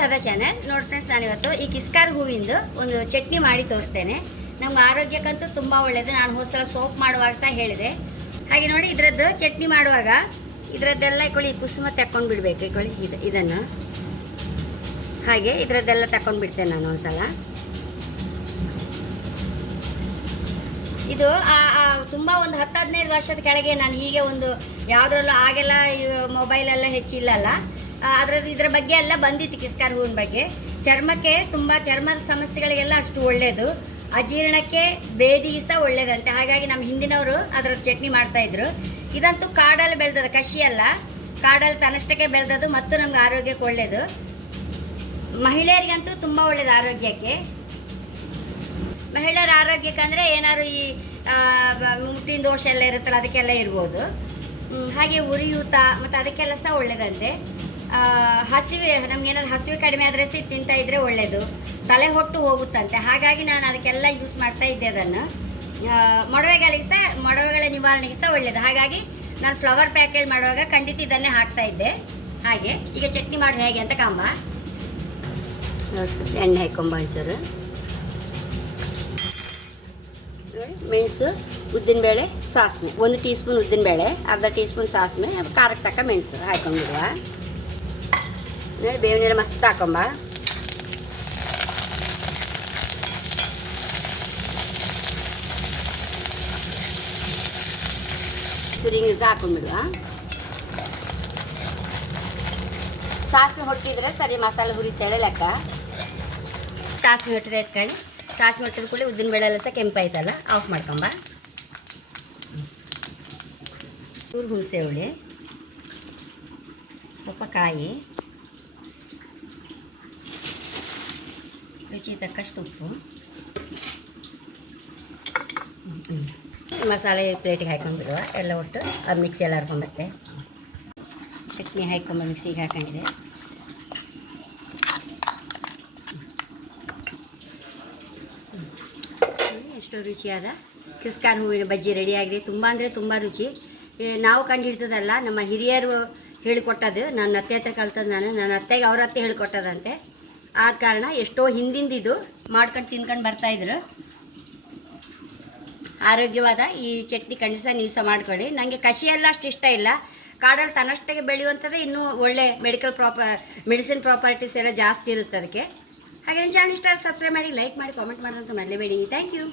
Radha channel ನೋಡಿ friends, ನಾನಿವತ್ತು ಈ ಕಿಸ್ಕಾರ್ ಹೂವಿಂದು ಒಂದು ಚಟ್ನಿ ಮಾಡಿ ತೋರಿಸ್ತೇನೆ. ನಮ್ಗೆ ಆರೋಗ್ಯಕ್ಕಂತೂ ತುಂಬ ಒಳ್ಳೆಯದು. ನಾನು ಹೋದ್ಸಲ ಸೋಪ್ ಮಾಡುವಾಗ ಸಹ ಹೇಳಿದೆ. ಹಾಗೆ ನೋಡಿ, ಇದರದ್ದು ಚಟ್ನಿ ಮಾಡುವಾಗ ಇದರದ್ದೆಲ್ಲ ಇಕೊಳ್ಳಿ ಕುಸುಮ ತಕ್ಕೊಂಡು ಬಿಡಬೇಕು. ಇಕೊಳ್ಳಿ ಇದನ್ನು ಹಾಗೆ ಇದರದ್ದೆಲ್ಲ ತಕೊಂಡು ಬಿಡ್ತೇನೆ ನಾನು ಒಂದ್ಸಲ. ಇದು ತುಂಬ ಒಂದು 10-15 ವರ್ಷದ ಕೆಳಗೆ ನಾನು ಹೀಗೆ ಒಂದು ಯಾವುದ್ರಲ್ಲೂ ಆಗೆಲ್ಲ ಮೊಬೈಲೆಲ್ಲ ಹೆಚ್ಚಿಲ್ಲಲ್ಲ, ಇದರ ಬಗ್ಗೆ ಎಲ್ಲ ಬಂದಿತ್ತು ಕಿಸ್ಕಾರ್ ಹೂವಿನ ಬಗ್ಗೆ. ಚರ್ಮಕ್ಕೆ ತುಂಬ ಚರ್ಮದ ಸಮಸ್ಯೆಗಳಿಗೆಲ್ಲ ಅಷ್ಟು ಒಳ್ಳೆಯದು, ಅಜೀರ್ಣಕ್ಕೆ ಬೇದಿಗೆ ಸಹ ಒಳ್ಳೆಯದಂತೆ. ಹಾಗಾಗಿ ನಮ್ಮ ಹಿಂದಿನವರು ಅದರ ಚಟ್ನಿ ಮಾಡ್ತಾಯಿದ್ರು. ಇದಂತೂ ಕಾಡಲ್ಲಿ ಬೆಳೆದದ್ದು, ಕಷಿ ಅಲ್ಲ, ಕಾಡಲ್ಲಿ ತನ್ನಷ್ಟಕ್ಕೆ ಬೆಳೆದದ್ದು ಮತ್ತು ನಮ್ಗೆ ಆರೋಗ್ಯಕ್ಕೆ ಒಳ್ಳೆಯದು. ಮಹಿಳೆಯರಿಗಂತೂ ತುಂಬ ಒಳ್ಳೆಯದು ಆರೋಗ್ಯಕ್ಕೆ. ಮಹಿಳೆಯರ ಆರೋಗ್ಯಕ್ಕೆ ಅಂದರೆ ಏನಾದ್ರು ಈ ಮುಟ್ಟಿನ ದೋಷ ಎಲ್ಲ ಇರುತ್ತಲ್ಲ, ಅದಕ್ಕೆಲ್ಲ ಇರ್ಬೋದು. ಹಾಗೆ ಉರಿಯೂತ ಮತ್ತು ಅದಕ್ಕೆಲ್ಲ ಸಹ ಒಳ್ಳೆಯದಂತೆ. ಹಸಿವೆ, ನಮಗೇನಾದ್ರು ಹಸಿವೆ ಕಡಿಮೆ ಆದರೆ ಸಹ ತಿಂತಾ ಇದ್ದರೆ ಒಳ್ಳೆಯದು. ತಲೆ ಹೊಟ್ಟು ಹೋಗುತ್ತಂತೆ. ಹಾಗಾಗಿ ನಾನು ಅದಕ್ಕೆಲ್ಲ ಯೂಸ್ ಮಾಡ್ತಾ ಇದ್ದೆ ಅದನ್ನು. ಮೊಡವೆಗಳಿಗೆ ಸಹ, ಮೊಡವೆಗಳ ನಿವಾರಣೆಗೆ ಸಹ ಒಳ್ಳೆಯದು. ಹಾಗಾಗಿ ನಾನು ಫ್ಲವರ್ ಪ್ಯಾಕೇಜ್ ಮಾಡುವಾಗ ಖಂಡಿತ ಇದನ್ನೇ ಹಾಕ್ತಾ ಇದ್ದೆ. ಹಾಗೆ ಈಗ ಚಟ್ನಿ ಮಾಡೋದು ಹೇಗೆ ಅಂತ ಕಾಂಬ. ಎಣ್ಣೆ ಹಾಕೊಂಬ ಒಂಚೂರು ನೋಡಿ, ಮೆಣಸು, ಉದ್ದಿನಬೇಳೆ, ಸಾಸಿವೆ, 1 ಟೀ ಸ್ಪೂನ್ ಉದ್ದಿನಬೇಳೆ, ಅರ್ಧ ಟೀ ಸ್ಪೂನ್ ಸಾಸಿವೆ, ಖಾರಕ್ಕೆ ತಕ್ಕ ಮೆಣಸು ಹಾಕೊಂಡ್ಬಿಡುವ. ನೋಡಿ, ಬೇವಿನ ಮಸ್ತ್ ಹಾಕೊಂಬ. ಚುರಿಂಗಿ ಸಹ ಹಾಕೊಂಡ್ಬಿಡುವ. ಸಾಸಿವೆ ಹೊಟ್ಟಿದ್ರೆ ಸರಿ ಮಸಾಲೆ ಹುರಿತೇಳೆ ಲೆಕ್ಕ. ಸಾಸಿವೆ ಹೊಟ್ಟಿದೆ ಎತ್ಕೊಳ್ಳಿ. ಸಾಸಿವೆ ಹೊಟ್ಟಿದ ಕೂಡಲೇ ಉದ್ದಿನಬೇಳೆ ಎಲ್ಲ ಸಹ ಕೆಂಪಾಯ್ತಲ್ಲ, ಆಫ್ ಮಾಡ್ಕೊಂಬ. ಚೂರು ಹುಣಸೆ ಹುಳಿ, ಸ್ವಲ್ಪ ಕಾಯಿ, ರುಚಿ ತಕ್ಕಷ್ಟು ಉಪ್ಪು, ಮಸಾಲೆ ಪ್ಲೇಟಿಗೆ ಹಾಕೊಂಡ್ಬಿಡುವ. ಎಲ್ಲ ಒಟ್ಟು ಅದು ಮಿಕ್ಸಿ ಎಲ್ಲ ಹರ್ಕೊಂಬತ್ತೆ. ಚಟ್ನಿ ಹಾಕೊಂಬ ಮಿಕ್ಸಿಗೆ ಹಾಕೊಂಡಿದೆ. ಎಷ್ಟು ರುಚಿಯಾದ ಕಿಸ್ಕಾರ್ ಹೂವಿನ ಬಜ್ಜಿ ರೆಡಿಯಾಗಿದೆ. ತುಂಬ ಅಂದರೆ ತುಂಬ ರುಚಿ. ನಾವು ಕಂಡಿಡ್ತದಲ್ಲ, ನಮ್ಮ ಹಿರಿಯರು ಹೇಳಿಕೊಟ್ಟದ್ದು. ನನ್ನ ಅತ್ತೆ ಹತ್ರ ಕಲ್ತದ್ದು ನಾನು. ನನ್ನ ಅತ್ತೆಗೆ ಅವ್ರ ಅತ್ತೆ ಹೇಳಿಕೊಟ್ಟದಂತೆ. ಆದ ಕಾರಣ ಎಷ್ಟೋ ಹಿಂದಿಂದಿದ್ದು ಮಾಡ್ಕೊಂಡು ತಿನ್ಕೊಂಡು ಬರ್ತಾಯಿದ್ರು. ಆರೋಗ್ಯವಾದ ಈ ಚಟ್ನಿ ಖಂಡಿತ ನೀವು ಸಹ ಮಾಡ್ಕೊಳ್ಳಿ. ನನಗೆ ಕಷಿ ಎಲ್ಲ ಅಷ್ಟು ಇಷ್ಟ ಇಲ್ಲ. ಕಾಡಲ್ಲಿ ತನ್ನಷ್ಟಕ್ಕೆ ಬೆಳೆಯುವಂಥದ್ದೇ ಇನ್ನೂ ಒಳ್ಳೆ ಮೆಡಿಸಿನ್ ಪ್ರಾಪರ್ಟೀಸ್ ಎಲ್ಲ ಜಾಸ್ತಿ ಇರುತ್ತೆ ಅದಕ್ಕೆ. ಹಾಗೆ ನನ್ನ ಚಾನಲ್ ಇಷ್ಟ ಸಬ್ಸ್ಕ್ರೈಬ್ ಮಾಡಿ, ಲೈಕ್ ಮಾಡಿ, ಕಾಮೆಂಟ್ ಮಾಡೋದಂತ ಮರೆಯಬೇಡಿ. Thank you.